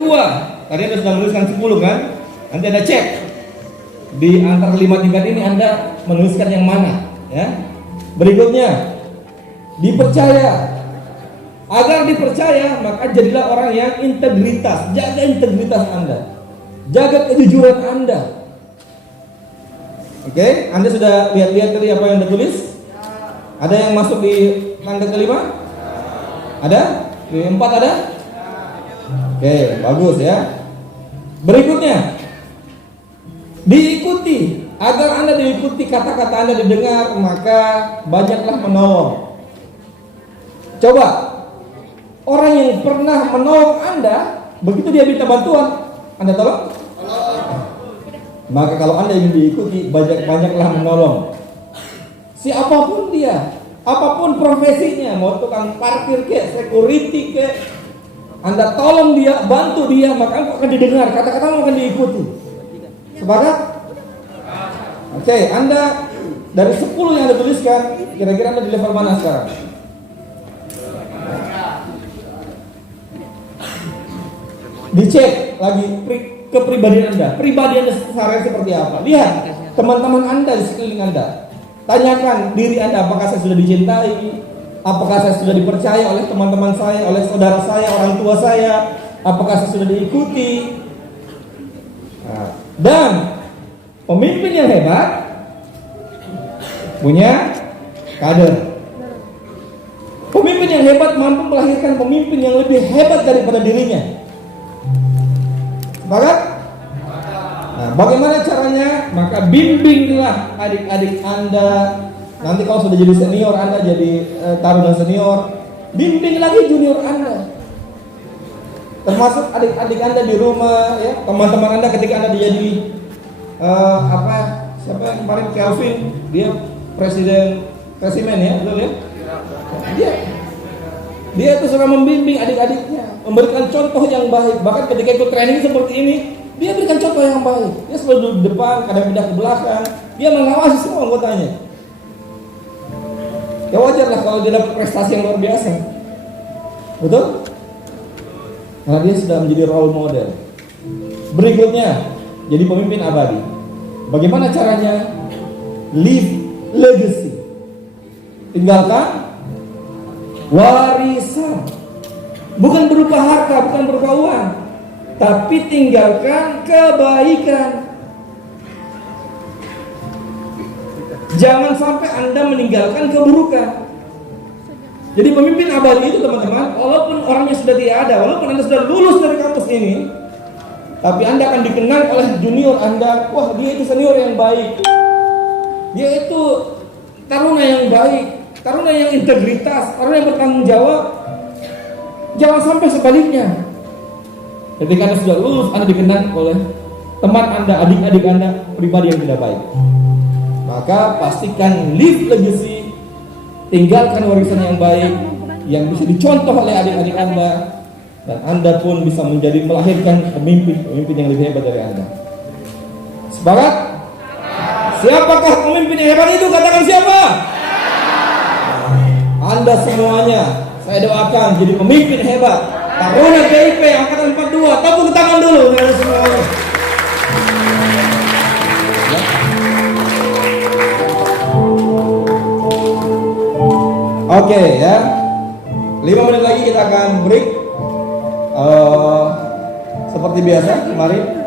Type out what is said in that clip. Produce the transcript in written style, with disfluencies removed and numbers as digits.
Dua, tadi Anda sudah menuliskan 10 kan? Nanti Anda cek di antara 5 tingkat ini Anda menuliskan yang mana, ya. Berikutnya, dipercaya. Agar dipercaya, maka jadilah orang yang integritas. Jaga integritas Anda, jaga kejujuran Anda. Oke, Anda sudah lihat-lihat tadi apa yang Anda tulis? Ada yang masuk di tangga kelima? Ada? Di 4 ada? Oke, bagus ya. Berikutnya, diikuti. Agar Anda diikuti, kata-kata Anda didengar, maka banyaklah menolong. Coba, orang yang pernah menolong Anda, begitu dia minta bantuan, Anda tolong? Maka kalau Anda ingin diikuti, banyaklah menolong. Siapapun dia, apapun profesinya, mau tukang parkir ke, security ke, Anda tolong dia, bantu dia, maka akan didengar, kata-katamu akan diikuti. Sepakat? Oke, Anda dari 10 yang Anda tuliskan, kira-kira Anda di level mana sekarang? Dicek lagi kepribadian Anda. Pribadi Anda sehari seperti apa? Lihat teman-teman Anda di sekeliling Anda. Tanyakan diri Anda, apakah saya sudah dicintai? Apakah saya sudah dipercaya oleh teman-teman saya, oleh saudara saya, orang tua saya? Apakah saya sudah diikuti? Nah, dan pemimpin yang hebat punya kader. Pemimpin yang hebat mampu melahirkan pemimpin yang lebih hebat daripada dirinya. Sepakat? Nah, bagaimana caranya? Maka bimbinglah adik-adik Anda. Nanti kalau sudah jadi senior, Anda jadi taruna senior, bimbing lagi junior Anda. Termasuk adik-adik Anda di rumah, ya, teman-teman Anda ketika Anda jadi siapa yang kemarin Kelvin, dia presiden Resimen ya, betul ya? Dia itu suka membimbing adik-adiknya, memberikan contoh yang baik. Bahkan ketika ikut training seperti ini, dia berikan contoh yang baik. Dia selalu duduk di depan, kadang pindah ke belakang. Dia mengawasi semua anggotanya. Ya wajar lah kalau dia dapat prestasi yang luar biasa. Betul? Karena dia sudah menjadi role model. Berikutnya, jadi pemimpin abadi. Bagaimana caranya? Leave legacy. Tinggalkan warisan. Bukan berupa harta, bukan berupa uang, tapi tinggalkan kebaikan. Jangan sampai Anda meninggalkan keburukan. Jadi pemimpin abadi itu teman-teman, walaupun orangnya sudah tidak ada, walaupun Anda sudah lulus dari kampus ini, tapi Anda akan dikenang oleh junior Anda. Wah, dia itu senior yang baik, dia itu taruna yang baik, taruna yang integritas, taruna yang bertanggung jawab. Jangan sampai sebaliknya. Ketika Anda sudah lulus, Anda dikenang oleh teman Anda, adik-adik Anda, pribadi yang tidak baik. Maka pastikan leave legacy, tinggalkan warisan yang baik, yang bisa dicontoh oleh adik-adik Anda, dan Anda pun bisa melahirkan pemimpin yang lebih hebat dari Anda. Sepakat? Siapakah pemimpin yang hebat itu? Katakan siapa? Anda semuanya, saya doakan jadi pemimpin hebat. Taruna BIP angkatan 42, tepuk tangan dulu ya semuanya. Oke ya, 5 menit lagi kita akan break. Seperti biasa kemarin